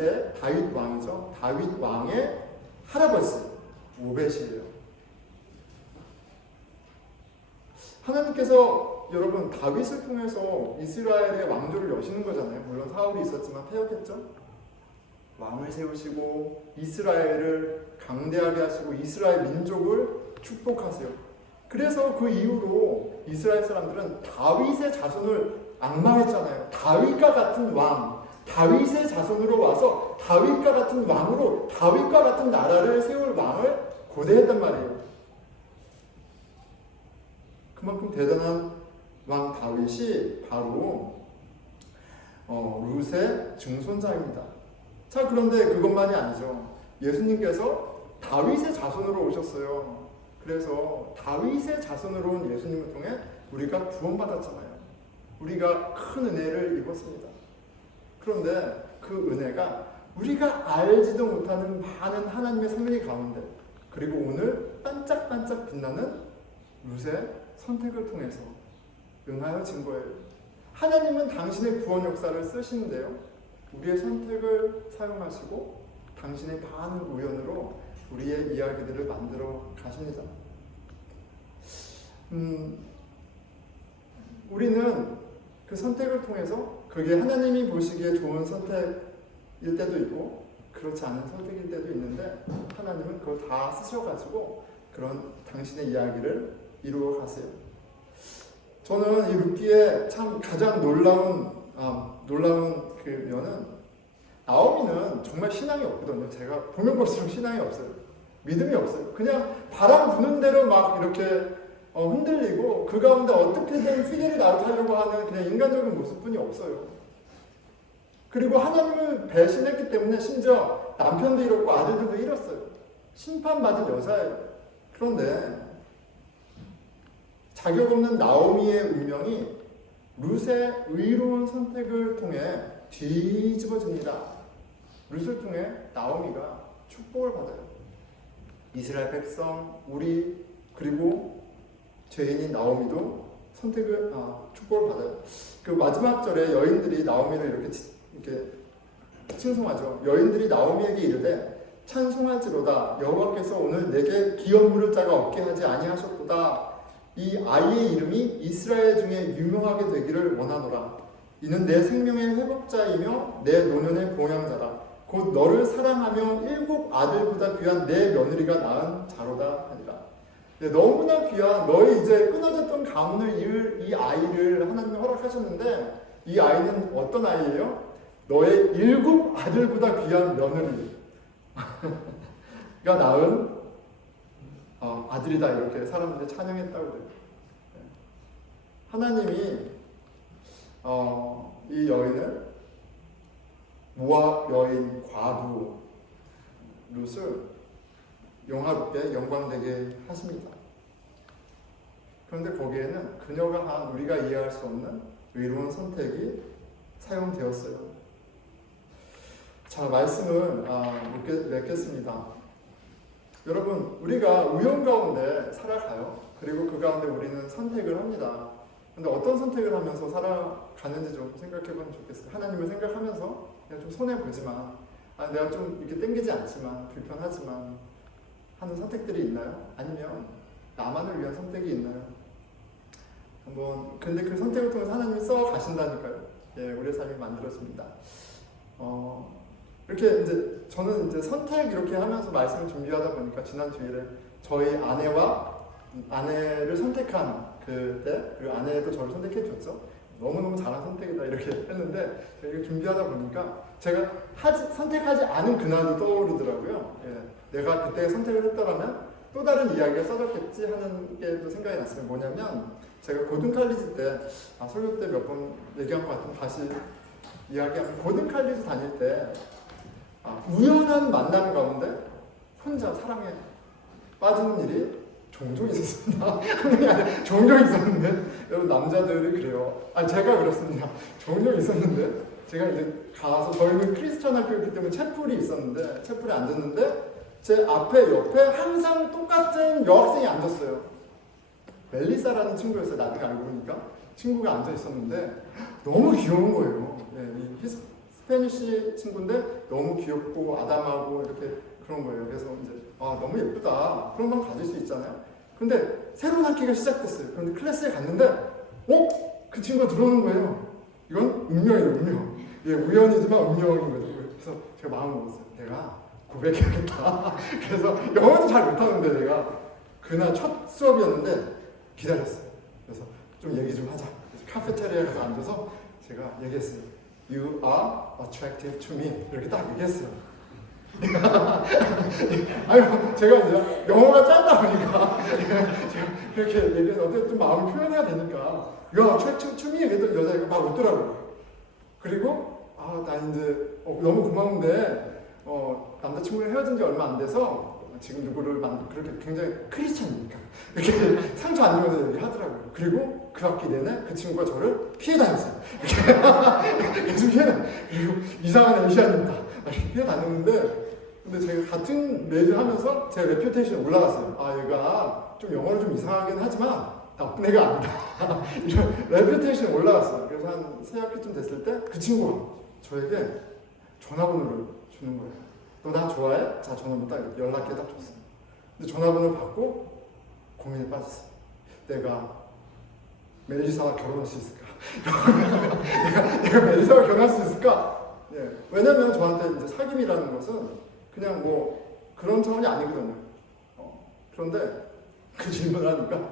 왕이죠. 다윗 왕의 할아버지 오벳이에요. 하나님께서 여러분 다윗을 통해서 이스라엘의 왕조를 여시는 거잖아요. 물론 사울이 있었지만 패역했죠. 왕을 세우시고 이스라엘을 강대하게 하시고 이스라엘 민족을 축복하세요. 그래서 그 이후로 이스라엘 사람들은 다윗의 자손을 앙망했잖아요. 다윗과 같은 왕, 다윗의 자손으로 와서 다윗과 같은 왕으로 다윗과 같은 나라를 세울 왕을 고대했단 말이에요. 그만큼 대단한 왕 다윗이 바로 룻의 증손자입니다. 자 그런데 그것만이 아니죠. 예수님께서 다윗의 자손으로 오셨어요. 그래서 다윗의 자손으로 온 예수님을 통해 우리가 구원받았잖아요. 우리가 큰 은혜를 입었습니다. 그런데 그 은혜가 우리가 알지도 못하는 많은 하나님의 섭리 가운데 그리고 오늘 반짝반짝 빛나는 룻의 선택을 통해서 응하여진 거예요. 하나님은 당신의 구원 역사를 쓰시는데요. 우리의 선택을 사용하시고 당신의 많은 우연으로 우리의 이야기들을 만들어 가십니다. 우리는 그 선택을 통해서 그게 하나님이 보시기에 좋은 선택일 때도 있고 그렇지 않은 선택일 때도 있는데 하나님은 그걸 다 쓰셔가지고 그런 당신의 이야기를 이루어 가세요. 저는 이 룻기에 참 가장 놀라운 그 면은 나오미는 정말 신앙이 없거든요. 제가 보면 볼수록 신앙이 없어요. 믿음이 없어요. 그냥 바람 부는 대로 막 이렇게 흔들리고 그 가운데 어떻게든 피델이 나타나려고 하는 그냥 인간적인 모습뿐이 없어요. 그리고 하나님을 배신했기 때문에 심지어 남편도 잃었고 아들들도 잃었어요. 심판받은 여자예요. 그런데 자격 없는 나오미의 운명이 룻의 의로운 선택을 통해 뒤집어집니다. 룻을 통해 나오미가 축복을 받아요. 이스라엘 백성, 우리 그리고 죄인인 나오미도 축복을 받아요. 그 마지막 절에 여인들이 나오미를 이렇게 칭송하죠. 여인들이 나오미에게 이르되 찬송할지로다 여호와께서 오늘 내게 기업 물을 자가 없게 하지 아니하셨도다. 이 아이의 이름이 이스라엘 중에 유명하게 되기를 원하노라. 이는 내 생명의 회복자이며 내 노년의 봉양자라. 곧 너를 사랑하며 7 아들보다 귀한 내 며느리가 낳은 자로다 하니라. 네, 너무나 귀한 너의 이제 끊어졌던 가문을 이을 이 아이를 하나님이 허락하셨는데 이 아이는 어떤 아이예요? 너의 7 아들보다 귀한 며느리가 낳은 아들이다 이렇게 사람들이 찬양했다고 그래요. 하나님이 이 여인을 모압 여인 과부 룻을 영화롭게 영광되게 하십니다. 그런데 거기에는 그녀가 한 우리가 이해할 수 없는 의로운 선택이 사용되었어요. 자, 말씀을 맺겠습니다. 여러분, 우리가 우연 가운데 살아가요. 그리고 그 가운데 우리는 선택을 합니다. 근데 어떤 선택을 하면서 살아가는지 좀 생각해 보면 좋겠어요. 하나님을 생각하면서 내가 좀 손해보지만, 내가 좀 이렇게 땡기지 않지만, 불편하지만 하는 선택들이 있나요? 아니면 나만을 위한 선택이 있나요? 근데 그 선택을 통해서 하나님이 써 가신다니까요. 예, 우리의 삶이 만들어집니다. 이렇게 이제 저는 이제 선택 이렇게 하면서 말씀을 준비하다 보니까 지난 주일에 저희 아내를 선택한 그때, 그리고 아내도 저를 선택해 줬죠. 너무너무 잘한 선택이다 이렇게 했는데 이렇게 준비하다 보니까 제가 선택하지 않은 그날도 떠오르더라고요. 예, 내가 그때 선택을 했더라면 또 다른 이야기가 써졌겠지 하는 게 또 생각이 났어요. 뭐냐면 제가 고등칼리지 때 설교 때 몇 번 얘기한 것 같은 다시 이야기하면 고등칼리지 다닐 때 우연한 만남 가운데 혼자 사랑에 빠지는 일이 종종 있었습니다. 종종 있었는데 여러분 남자들이 그래요. 제가 그렇습니다. 종종 있었는데 제가 이제 가서 저희는 크리스천 학교였기 때문에 채플이 있었는데 채플에 앉았는데 제 앞에 옆에 항상 똑같은 여학생이 앉았어요. 멜리사라는 친구였어요. 나중에 알고 보니까 친구가 앉아 있었는데 너무 귀여운 거예요. 이 스페니쉬 친구인데 너무 귀엽고 아담하고 이렇게 그런 거예요. 그래서 이제 너무 예쁘다 그런 건 가질 수 있잖아요. 근데 새로운 학기가 시작됐어요. 그런데 클래스에 갔는데 그 친구가 들어오는 거예요. 이건 운명이에요. 운명. 예, 우연이지만 운명인 거죠. 그래서 제가 마음을 먹었어요. 내가 고백해야겠다. 그래서 영어도 잘 못하는데 내가 그날 첫 수업이었는데 기다렸어요. 그래서 좀 얘기 좀 하자. 카페테리아에 가서 앉아서 제가 얘기했어요. You are attractive to me. 이렇게 딱 얘기했어요. 제가 이제 영어가 짧다 보니까 제가 그렇게 얘기해서 어떻게 좀 마음을 표현해야 되니까 You are attractive to me. 그랬더니 여자애가 막 웃더라고요. 그리고 나 이제 너무 고마운데 남자친구랑 헤어진 지 얼마 안 돼서 지금 누구를 그렇게 굉장히 크리스찬이니까 이렇게 상처 안 주면서 얘기하더라고요. 그리고 그 학기 내내 그 친구가 저를 피해 다녔어요. 계속 피해 다녔어요. 그리고 이상한 에이시안입니다. 피해 다녔는데 근데 제가 같은 매주 하면서 제 레퓨테이션이 올라갔어요. 얘가 좀 영어를 좀 이상하긴 하지만 나쁜 애가 아니다. 이런 레퓨테이션이 올라갔어요. 그래서 한 세 학기쯤 됐을 때 그 친구가 저에게 전화번호를 주는 거예요. 너 나 좋아해? 자, 전화번호 딱 연락해 딱 줬어요. 근데 전화번호를 받고 고민에 빠졌어요. 내가 멜리사와 결혼할 수 있을까? 내가 멜리사와 결혼할 수 있을까? 예. 왜냐면 저한테 이제 사귐이라는 것은 그냥 그런 차원이 아니거든요. 그런데 그 질문을 하니까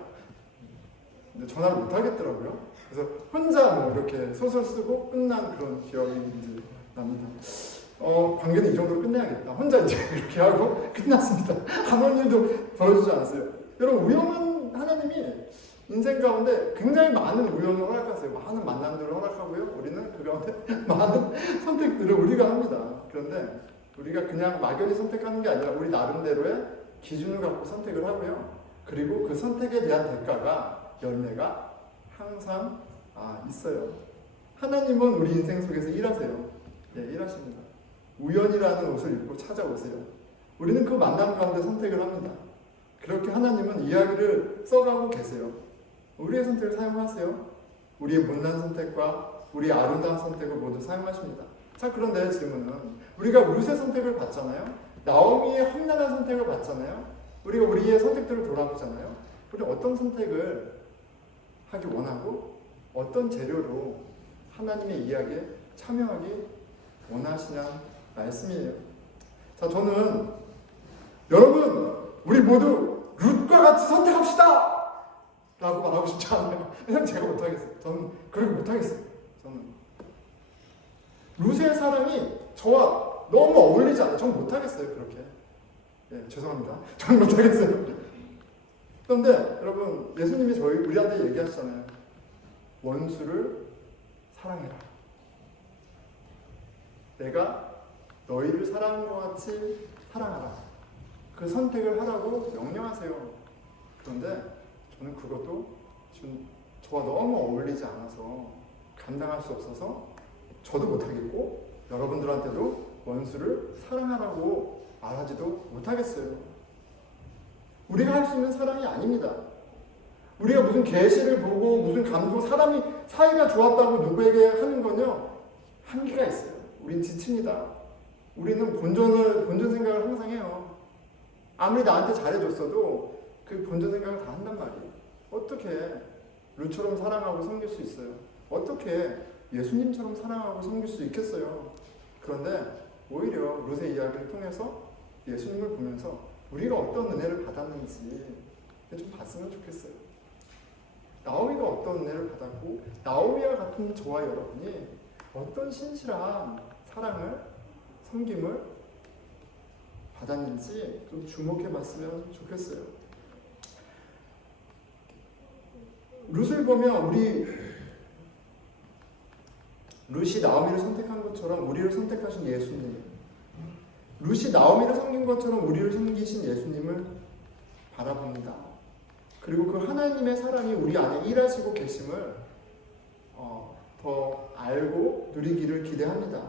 근데 전화를 못 하겠더라고요. 그래서 혼자 이렇게 소설 쓰고 끝난 그런 기억이 이제 납니다. 관계는 이 정도로 끝내야겠다. 혼자 이제 이렇게 하고 끝났습니다. 아무 일도 벌어지지 않았어요. 여러분, 우연한 하나님이 인생 가운데 굉장히 많은 우연을 허락하세요. 많은 만남들을 허락하고요. 우리는 그 가운데 많은 선택들을 우리가 합니다. 그런데 우리가 그냥 막연히 선택하는 게 아니라 우리 나름대로의 기준을 갖고 선택을 하고요. 그리고 그 선택에 대한 대가가, 열매가 항상 있어요. 하나님은 우리 인생 속에서 일하세요. 예, 일하십니다. 우연이라는 옷을 입고 찾아오세요. 우리는 그 만남 가운데 선택을 합니다. 그렇게 하나님은 이야기를 써가고 계세요. 우리의 선택을 사용하세요. 우리의 못난 선택과 우리의 아름다운 선택을 모두 사용하십니다. 자, 그런데 질문은 우리가 룻의 선택을 받잖아요. 나오미의 험난한 선택을 받잖아요. 우리가 우리의 선택들을 돌아보잖아요. 우리는 어떤 선택을 하기 원하고 어떤 재료로 하나님의 이야기에 참여하기 원하시냐는 말씀이에요. 자, 저는 여러분 우리 모두 룻과 같이 선택합시다! 라고 말하고 싶지 않아요. 왜냐면 제가 못하겠어요. 저는 그렇게 못하겠어요. 저는 룻의 사랑이 저와 너무 어울리지 않아요. 저는 못하겠어요. 그렇게. 예, 죄송합니다. 저는 못하겠어요. 그런데 여러분, 예수님이 우리한테 얘기하시잖아요. 원수를 사랑해라. 내가 너희를 사랑한 것 같이 사랑하라. 그 선택을 하라고 명령하세요. 그런데 저는 그것도 지금 저와 너무 어울리지 않아서 감당할 수 없어서 저도 못하겠고 여러분들한테도 원수를 사랑하라고 말하지도 못하겠어요. 우리가 할 수 있는 사랑이 아닙니다. 우리가 무슨 계시를 보고 무슨 감동, 사람이 사이가 좋았다고 누구에게 하는 건요 한계가 있어요. 우린 지칩니다. 우리는 본전 생각을 항상 해요. 아무리 나한테 잘해줬어도 그 본전 생각을 다 한단 말이에요. 어떻게 루처럼 사랑하고 섬길 수 있어요? 어떻게 예수님처럼 사랑하고 섬길 수 있겠어요? 그런데 오히려 룻의 이야기를 통해서 예수님을 보면서 우리가 어떤 은혜를 받았는지 좀 봤으면 좋겠어요. 나오미가 어떤 은혜를 받았고 나오미와 같은 저와 여러분이 어떤 신실한 사랑을, 섬김을 받았는지 좀 주목해 봤으면 좋겠어요. 룻을 보면 룻이 나오미를 선택한 것처럼 우리를 선택하신 예수님, 룻이 나오미를 섬긴 것처럼 우리를 섬기신 예수님을 바라봅니다. 그리고 그 하나님의 사랑이 우리 안에 일하시고 계심을 더 알고 누리기를 기대합니다.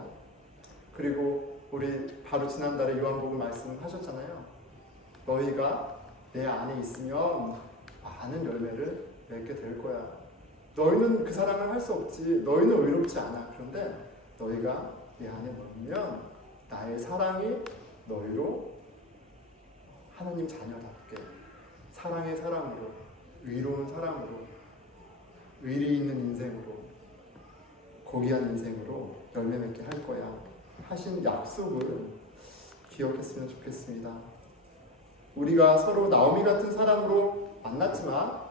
그리고 우리 바로 지난달에 요한복음 말씀하셨잖아요. 너희가 내 안에 있으면 많은 열매를 맺게 될 거야. 너희는 그 사랑을 할 수 없지. 너희는 의롭지 않아. 그런데 너희가 내 안에 넣으면 나의 사랑이 너희로 하나님 자녀답게 사랑의 사랑으로, 의로운 사랑으로, 의리 있는 인생으로, 고귀한 인생으로 열매 맺게 할 거야 하신 약속을 기억했으면 좋겠습니다. 우리가 서로 나오미 같은 사람으로 만났지만,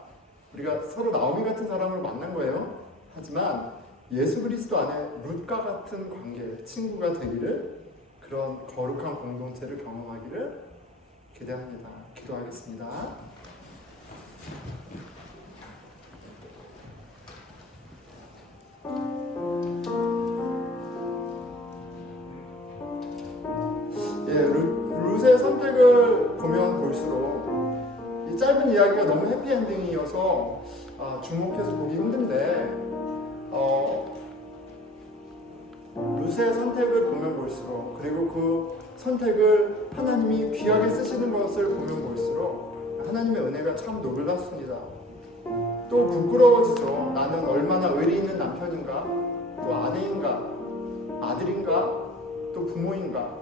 우리가 서로 나오미 같은 사람으로 만난 거예요. 하지만 예수 그리스도 안에 룻과 같은 관계, 친구가 되기를, 그런 거룩한 공동체를 경험하기를 기대합니다. 기도하겠습니다. 룻의 선택을 보면 볼수록 이 짧은 이야기가 너무 해피엔딩이어서 주목해서 보기 힘든데 룻의 선택을 보면 볼수록, 그리고 그 선택을 하나님이 귀하게 쓰시는 것을 보면 볼수록 하나님의 은혜가 참 놀랍습니다. 또 부끄러워지죠. 나는 얼마나 의리 있는 남편인가, 또 아내인가, 아들인가, 또 부모인가.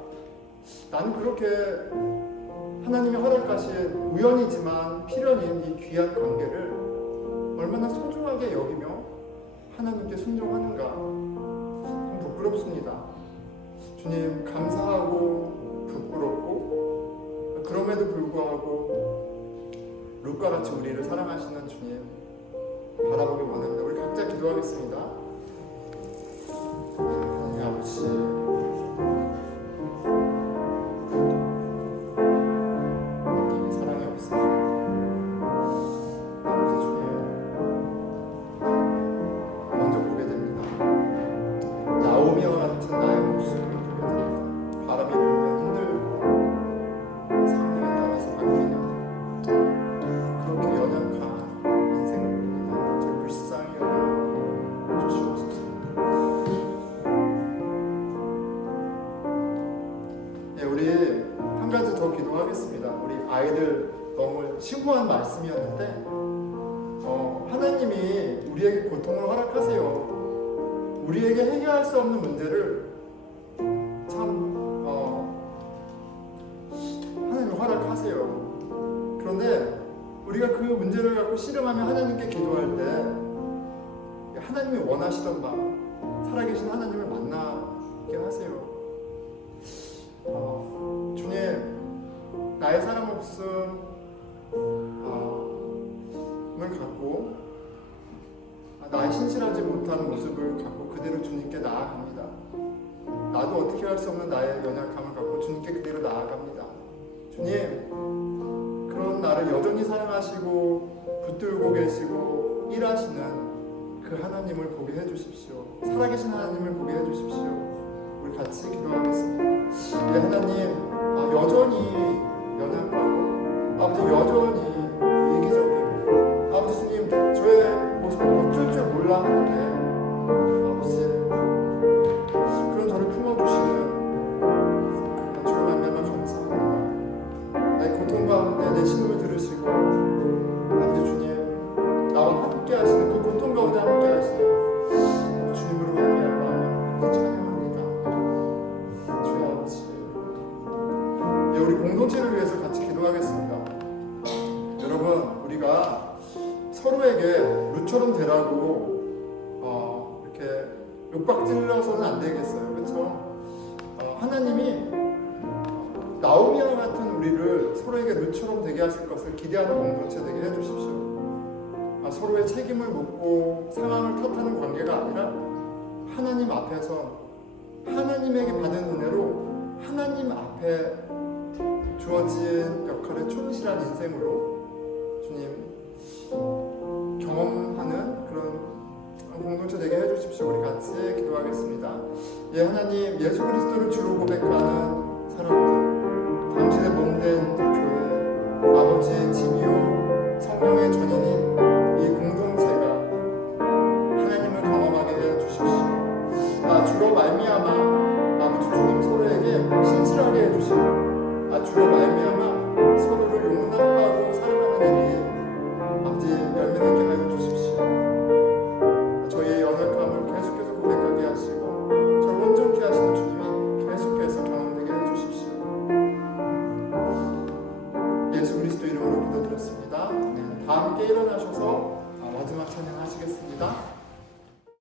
나는 그렇게 하나님이 허락하신 우연이지만 필연인 이 귀한 관계를 얼마나 소중하게 여기며 하나님께 순종하는가. 참 부끄럽습니다. 주님, 감사하고 부끄럽고, 그럼에도 불구하고 룻과 같이 우리를 사랑하시는 주님 바라보기 원합니다. 우리 각자 기도하겠습니다. 하나님 아버지, 아이들 너무 심오한 말씀이었는데 하나님이 우리에게 고통을 허락하세요. 우리에게 해결할 수 없는 문제를 참 하나님이 허락하세요. 그런데 우리가 그 문제를 갖고 씨름하며 하나님께 기도할 때 하나님이 원하시던 바 살아계신 하나님을 만나게 하세요. 주님, 나의 사랑 없음을 갖고 나의 신실하지 못한 모습을 갖고 그대로 주님께 나아갑니다. 나도 어떻게 할 수 없는 나의 연약함을 갖고 주님께 그대로 나아갑니다. 주님, 그런 나를 여전히 사랑하시고 붙들고 계시고 일하시는 그 하나님을 보게 해주십시오. 살아계신 하나님을 보게 해주십시오. 우리 같이 기도하겠습니다. 네, 하나님, 여전히 연약하고 아버지 여전히 이기적이고 아버지 주님 저의 모습을 어쩔 줄 몰라 하는데 아버지 그런 저를 품어주시는 주의 말씀을 감사합니다. 내 고통 가운데 내 신음을 들으시고 아버지 주님 나와 함께 하시는 그 고통 가운데 함께 하시는 주님으로 말미암아 찬양합니다. 주의 아버지, 예, 우리 공동체를 위해서 같이 기도하겠습니다. 여러분, 우리가 서로에게 루처럼 되라고 이렇게 윽박질러서는 안 되겠어요. 그렇죠? 하나님이 나오미와 같은 우리를 서로에게 루처럼 되게 하실 것을 기대하는 공동체 되게 해주십시오. 서로의 책임을 묻고 상황을 탓하는 관계가 아니라 하나님 앞에서 하나님에게 받은 은혜로 하나님 앞에 주어진 역할에 충실한 인생으로 주님 경험하는 그런 공동체 되게 해주십시오. 우리 같이 기도하겠습니다. 예, 하나님, 예수 그리스도를 주로 고백하는 사람들, 당신의 몸된 교회, 아버지의 집이요 성령의 전인인 이 공동체가 하나님을 경험하게 해주십시오. 주로 말미암아 아버지 주님 서로에게 신실하게 해주시고 주로 말미암아 서로를 용납하고 사랑하는 일이 아버지 열매맺게 하여 주십시오. 저희의 연약함을 계속해서 고백하게 하시고 저를 온전케 하시는 주님이 계속해서 경험되게 해주십시오. 예수 그리스도 이름으로 기도드렸습니다. 다 함께 일어나셔서